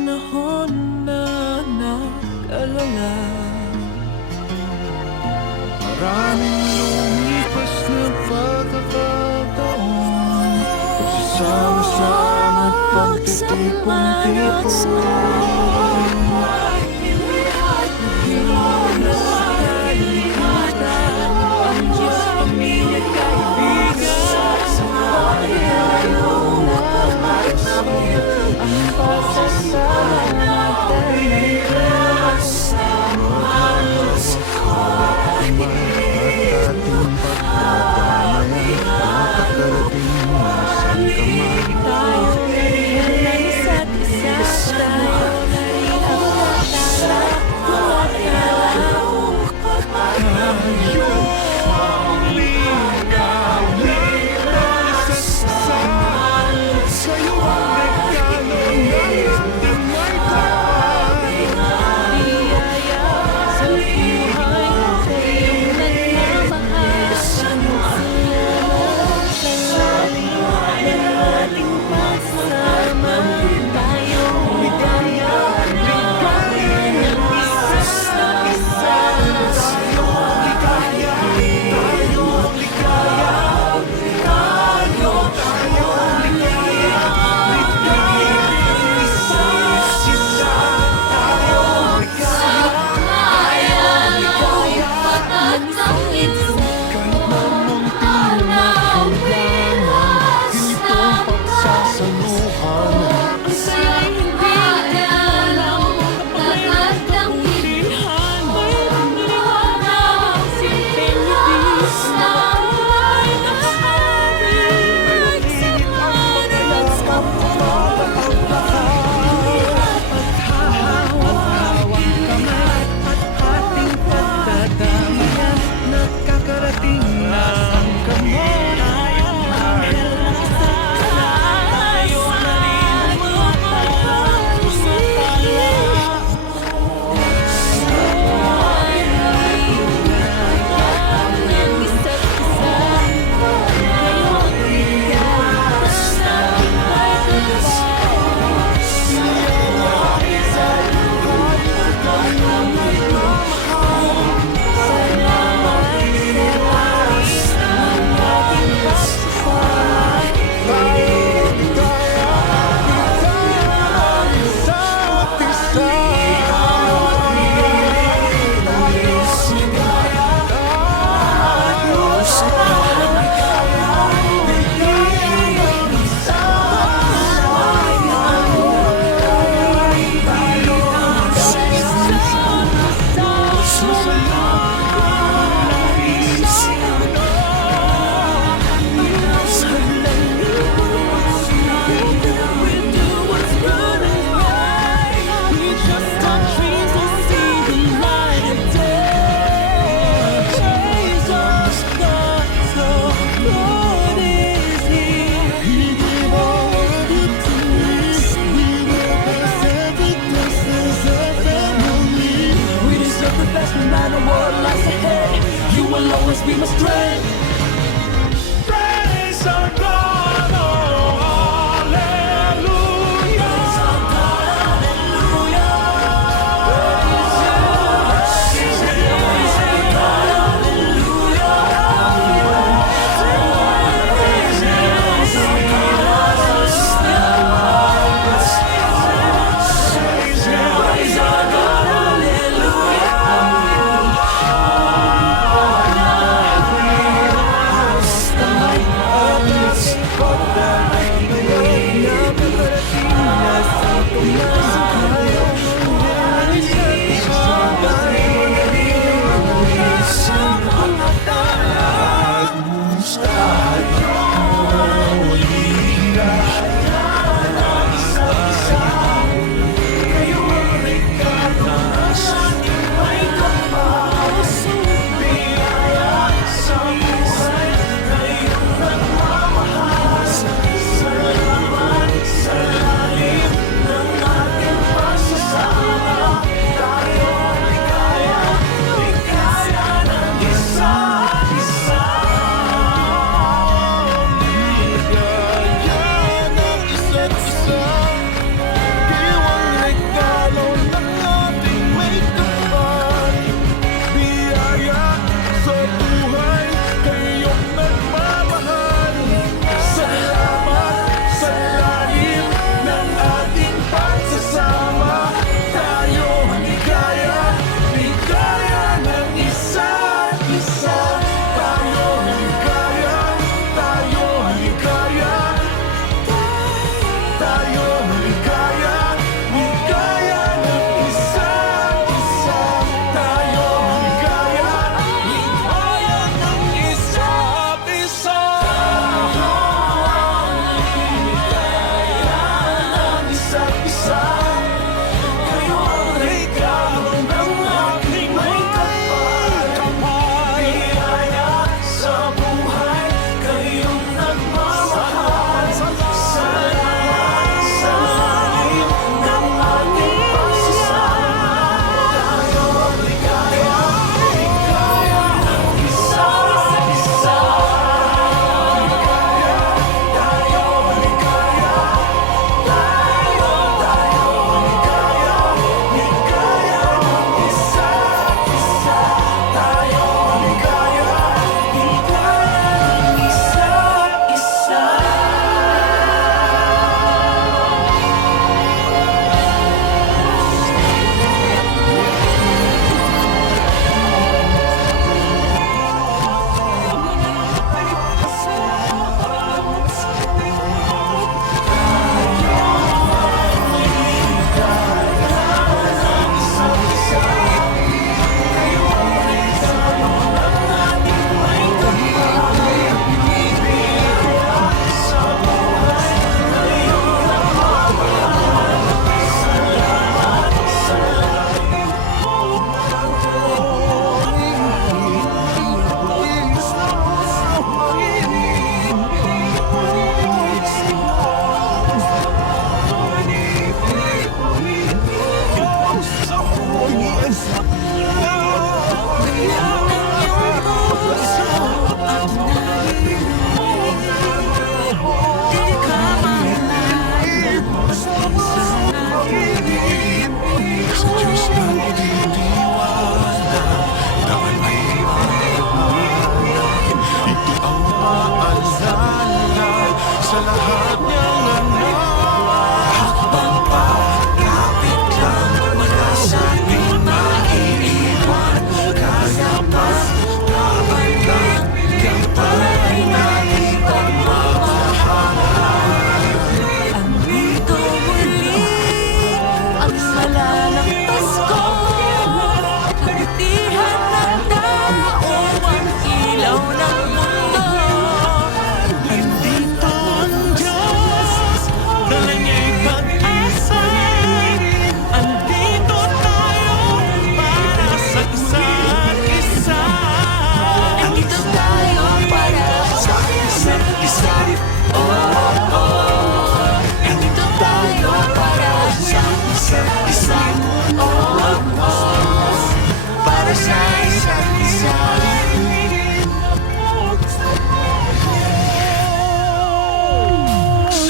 panahon na nag-alala. Maraming lumipas na pagkakataon, pagsasama-sama at pagtitipon-tipon. Ang Diyos, pamilya, kaibigan, ang pasasama natin ay kasama. Tayo ng isa't isa, tayo na rin ang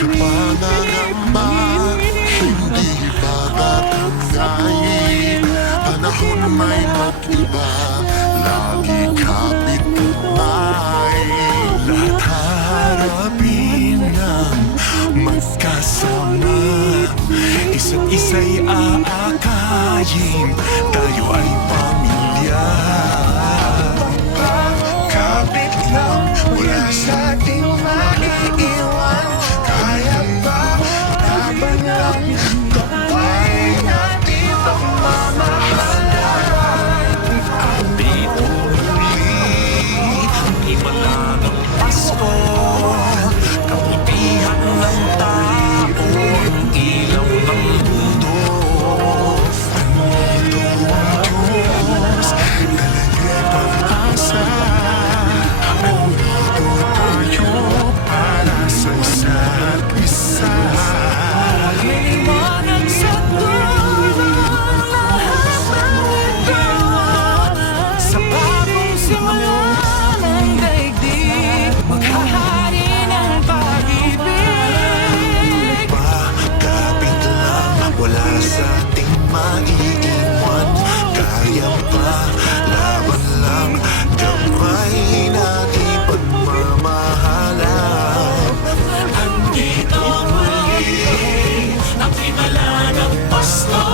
Sa pangaramba, hindi pagkakangayin. Panahon may mag-iba, lagi kapit kamay. Lahat harapin ng magkasama, isa't isa'y aakayin, tayo ay pamilya. Kapit lang, wala sa ating maiiwan. Kaya ba, laban lang, kapay natin ang mamahalan. Andito muli, himala ng Pasko, kabutihan ng tao, ang ilaw ng mundo. Andito ang Diyos, talagay pag-asa. Andito tayo para sa isa't isa. Liwanag sa dulo, lahat ng ito. Sa bagong simula ng daigdig, maghahari ng pag-ibig. Pagkapit lang, wala sa ating maiiwan. Kaya pa, laban lang, damay natin pagmamahalan. Andito muli, ang himala ng Pasko,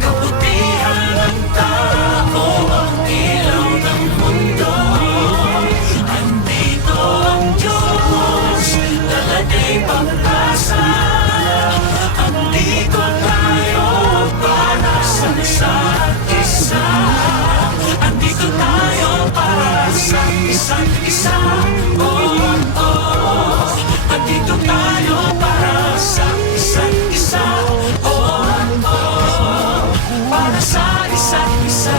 kabutihan ng tao, ang ilaw ng mundo. Andito ang Diyos, talagay pag-asa. Andito tayo para sa isa't isa. Andito tayo para sa isa't isa. Oh, oh. Andito tayo para sa isa't isa. Oh, oh. Para sa isa't isa.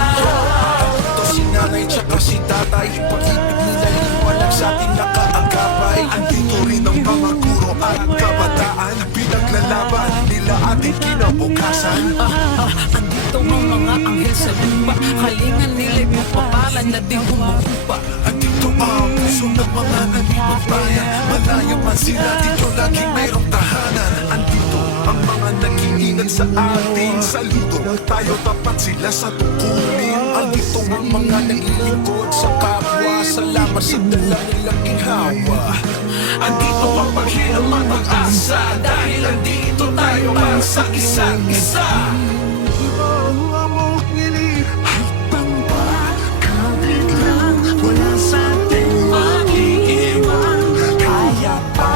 Ito si nanay tsaka si tatay, pag-ibig nila liwanag sa ating nakaagapay. Andito rin ang mga guro at kabataan, pinaglalaban nila ating kinabukasan. Andito ang mga anghel sa lupa, halingan nila'y mapapalan na di humuhupa. Andito ang puso ng mga nalibang bayan, malayo man sila dito laging mayroong tahanan. Andito ang mga nag-iingat sa atin, saludo tayo tapat sila sa tungkulin. Andito ang mga naglilingkod sa kapwa, salamat sa dala nilang ihawa. Andito ang paghirap at pag-asa, dahil andito tayo para sa isa't isa. Kapit lang, wala sa ating maiiwan. Kaya pa,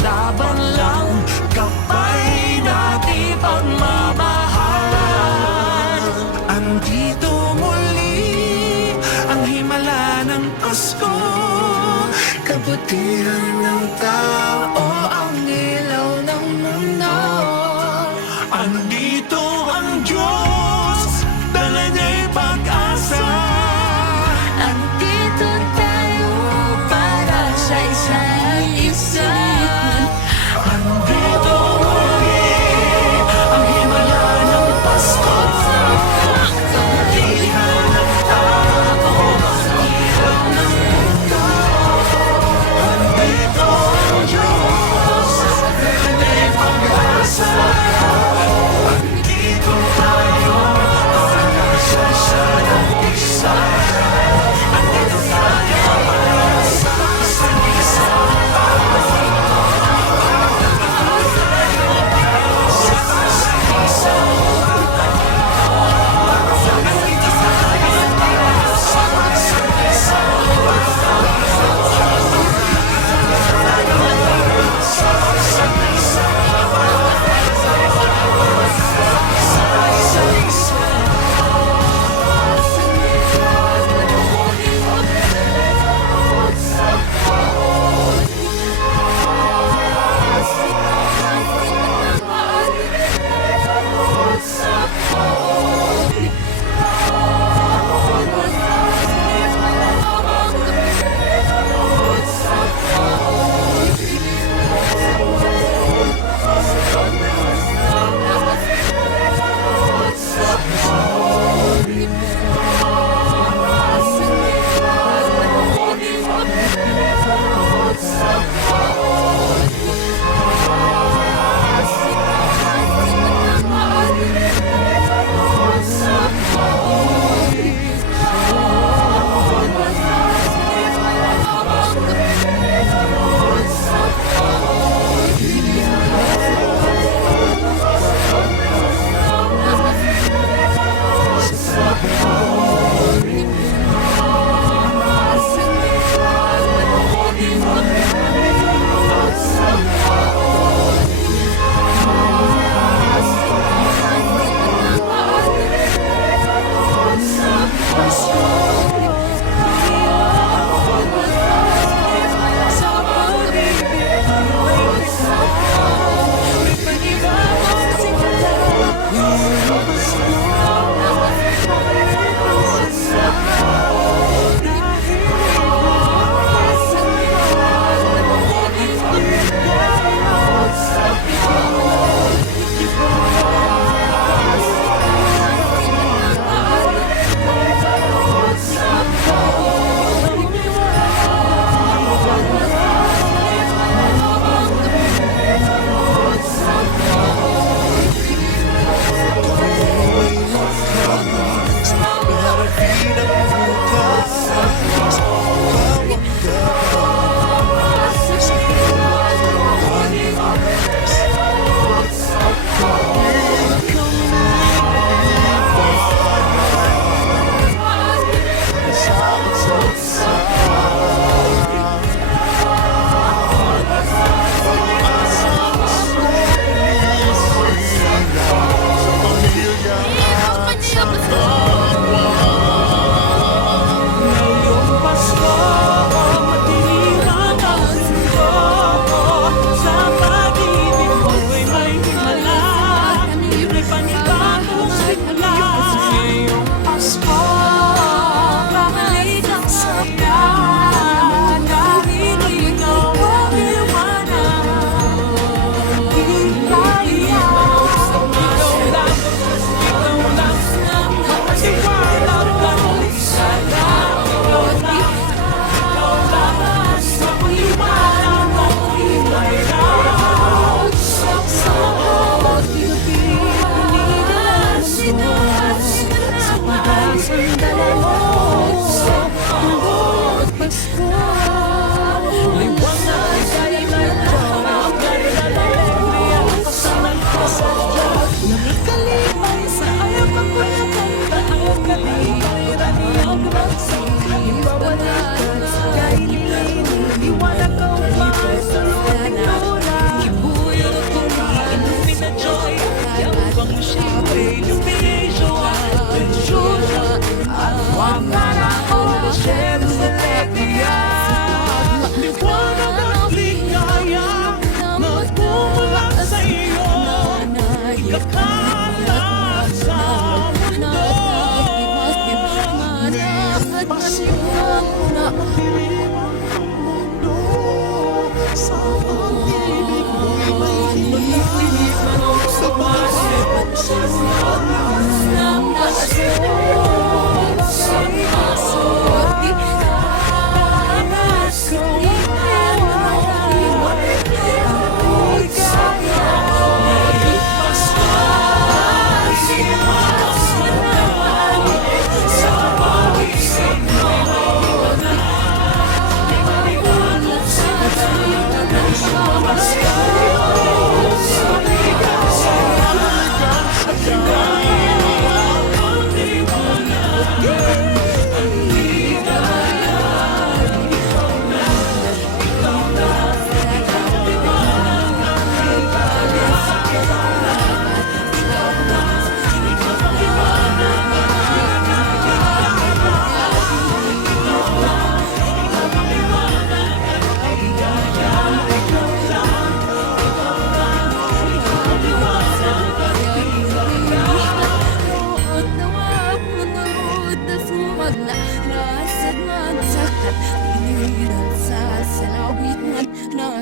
laban lang, kapay natin pagmamahalan. Andito muli, ang himala ng Pasko, kabutihan ng tao, ang ilaw ng mundo. Andito ang Diyos, dala niya'y pag-asa. Andito tayo para sa isa't isa. Andito muli, ang himala ng Pasko, kabutihan ng tao, ang ilaw ng mundo. Andito ang Diyos, dala niya'y pag-asa.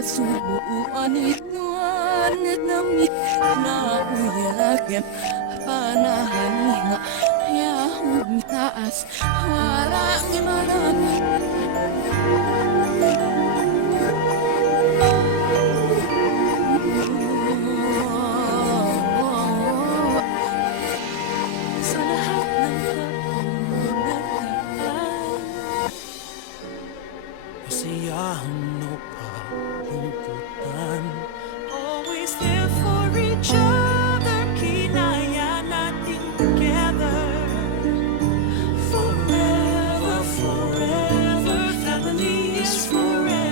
Subuan ituan namit na uyakem panahan nga yahug taas wala imanan sa lahat ng kapanahan Kasiyahan o kalungkutan, Always there for each other, kinaya natin together. Forever, forever, family is forever.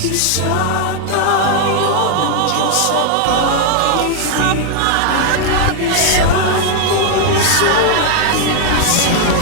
Isa tayo ng Diyos sa pag-ibig. Isang puso at isang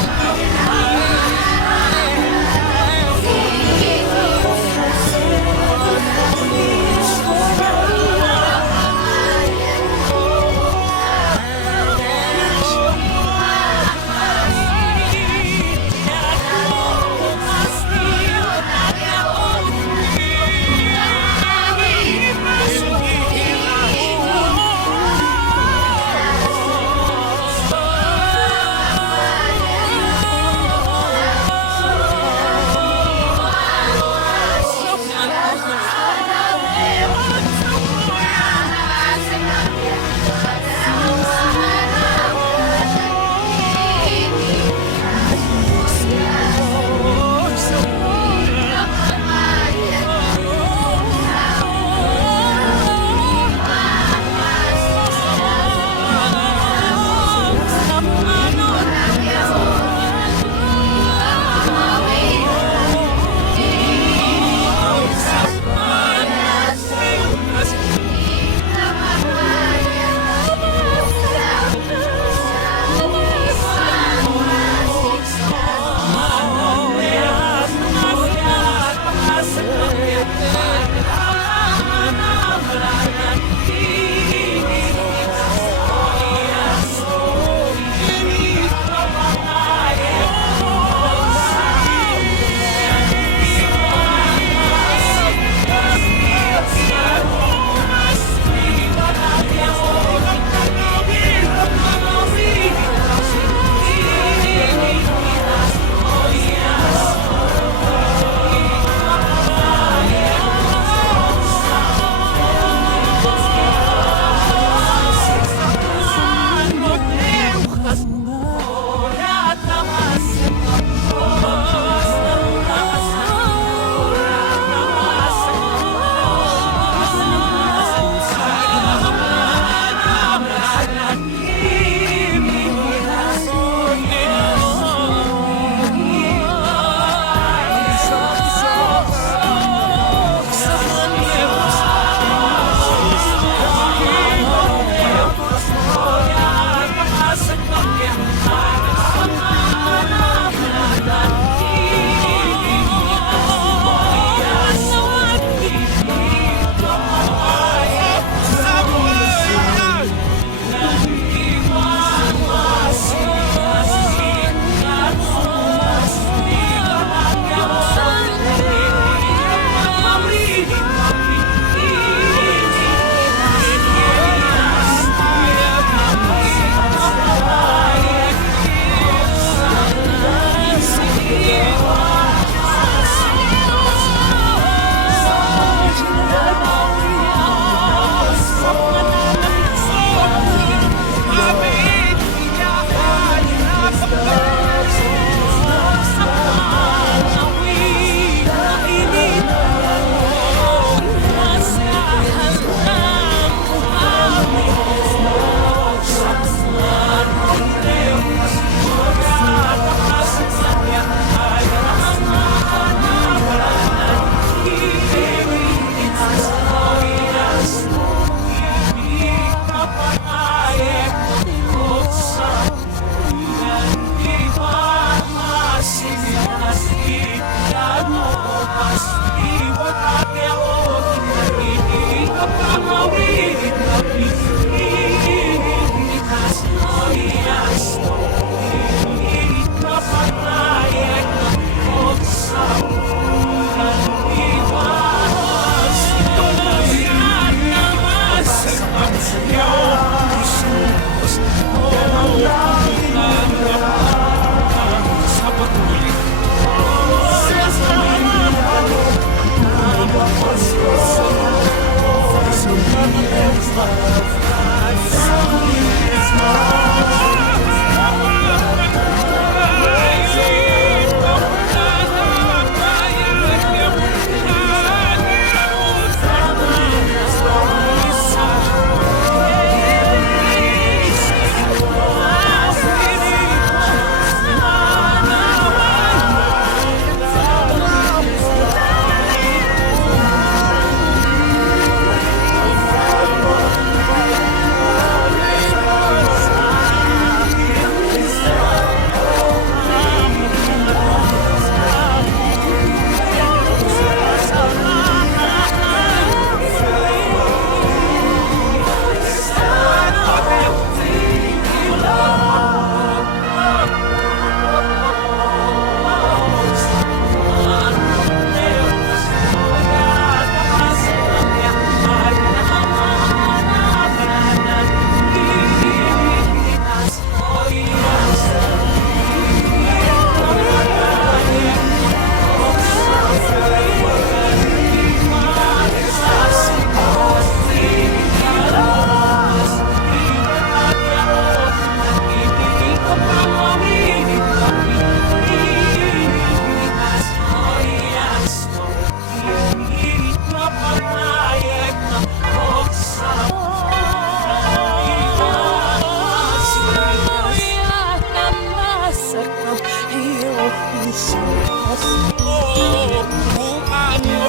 Oh, bukaan mo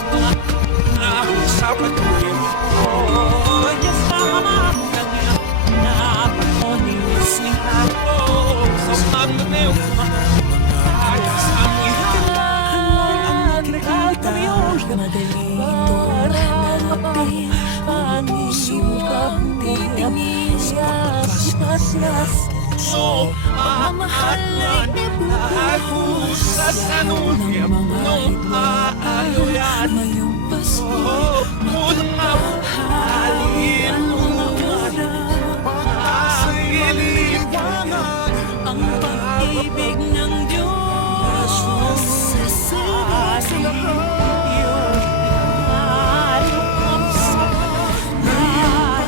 na sa patuloy. Oh, yes, mama. Oh, sa patuloy. Ay, sa amoy. Madaling hanapin ang puso'ng titingin So, Mamahalin ako sa sanuyam nung aaluyan. ngayong Pasko Oh, mula halim Iliwanag ang pag-ibig ng Diyos sa iyo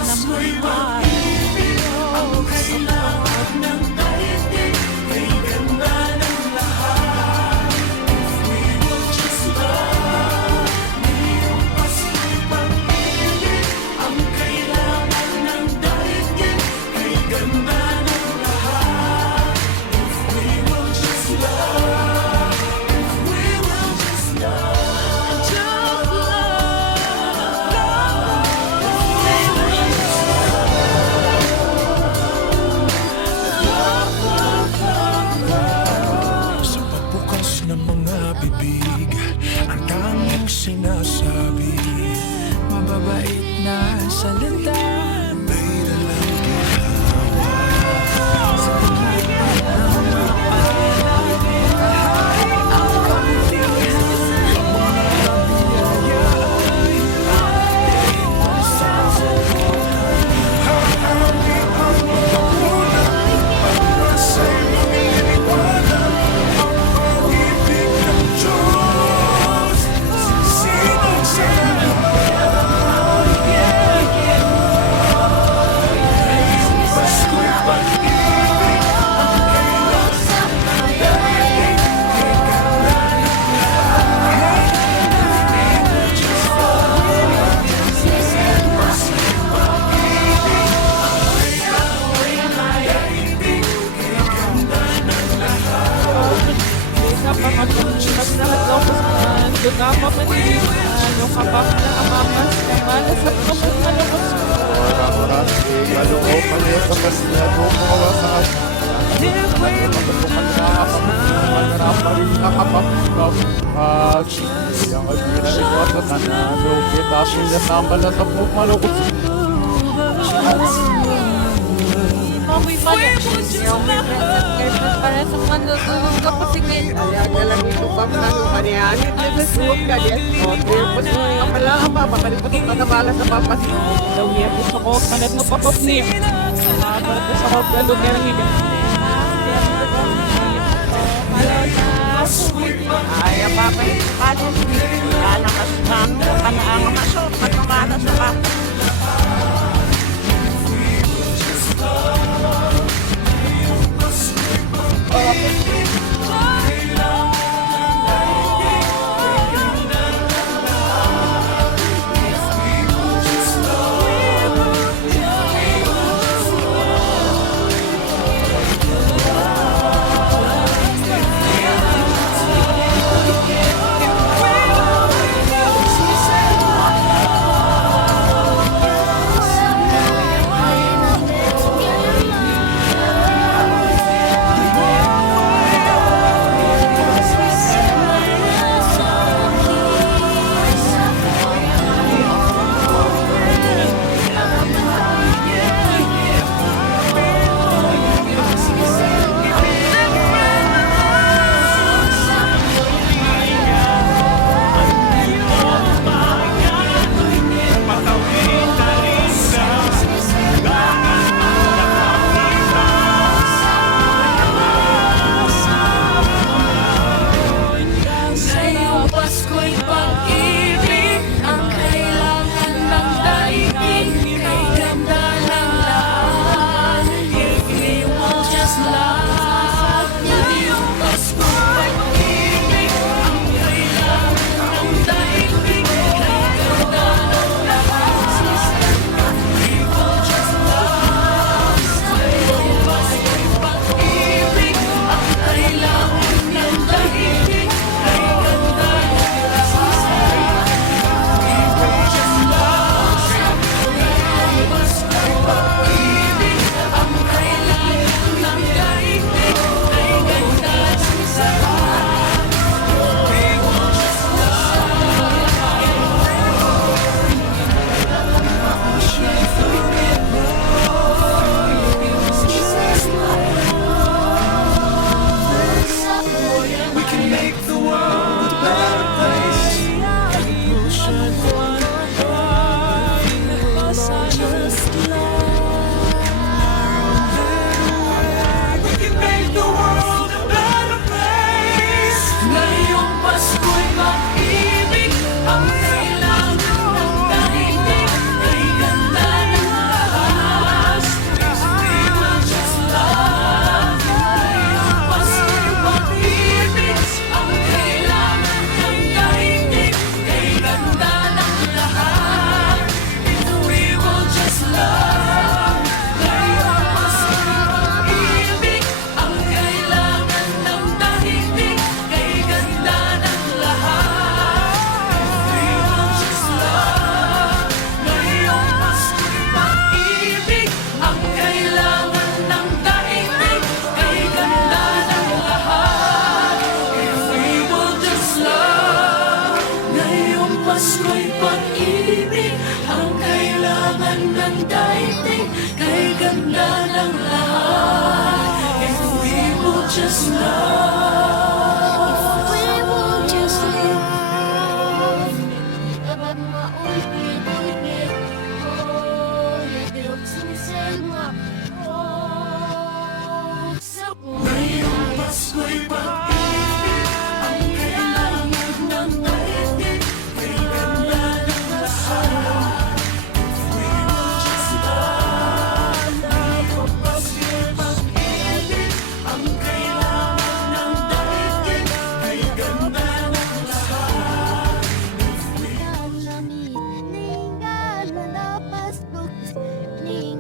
Pasko'y pag-ibig ang kailangan ng daigdig. Kay ganda ng lahat. If we will just love. Ngayong Pasko'y pag-ibig ang kailangan ng daigdig. Kay ganda ng lahat. If we will just love. If we will just love. Sa pagbukas ng mga bibig, ang tanging sinasabi, Mababait na salita. may dalang ginhawa. Sa pagkakit ng mga pagkahay, ang kabutihan, ang mga biyaya ay ating masasagot. Hahabi ang pagkulang, pagpasa'y lumiliwanag, ang pag-ibig ng Diyos. Sinong sa Pasko'y pag-ibig ang kailangan ng daigdig. Kay ganda ng lahat. We will just love. Pasko'y pag-ibig ang kailangan ng daigdig. Kay ganda ng lahat. Sa pamatulipas na hagawin, doon ka mamanilan, yung kapag nakamamas, kamala sa kapag malabas ko. Orang-orang di Kalungok Maliyas sa Lumawasan. Yang pinag-iwasan na nandong kita sinasambal na sa malukot. Mamoy pala. Yung para sa kapasingin. Kaya na lang ito pa mga manianit na nasuot ka din. O, tapos nga pala ang papapalipas na namala sa papasin. Daw niya po sa ko, kanet mo papap niya. Para sa ko, galo niya rin higa. Ay, ang papalipas pa din. Kala kasuhan mo, kanaang masot, matumana sa papasin. just love, If we will just love, dapat maulit-ulit. Oh, yun sinisema. Oh, sa ngayong Pasko'y pag-ibig ang kailangan ng daigdig. Kay ganda ng lahat. If we will just love, ngayong Pasko'y pag-ibig ang kailangan ng daigdig. Kay ganda ng lahat. Ni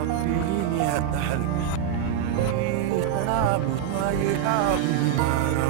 Piling at dahil Sarap, mayroon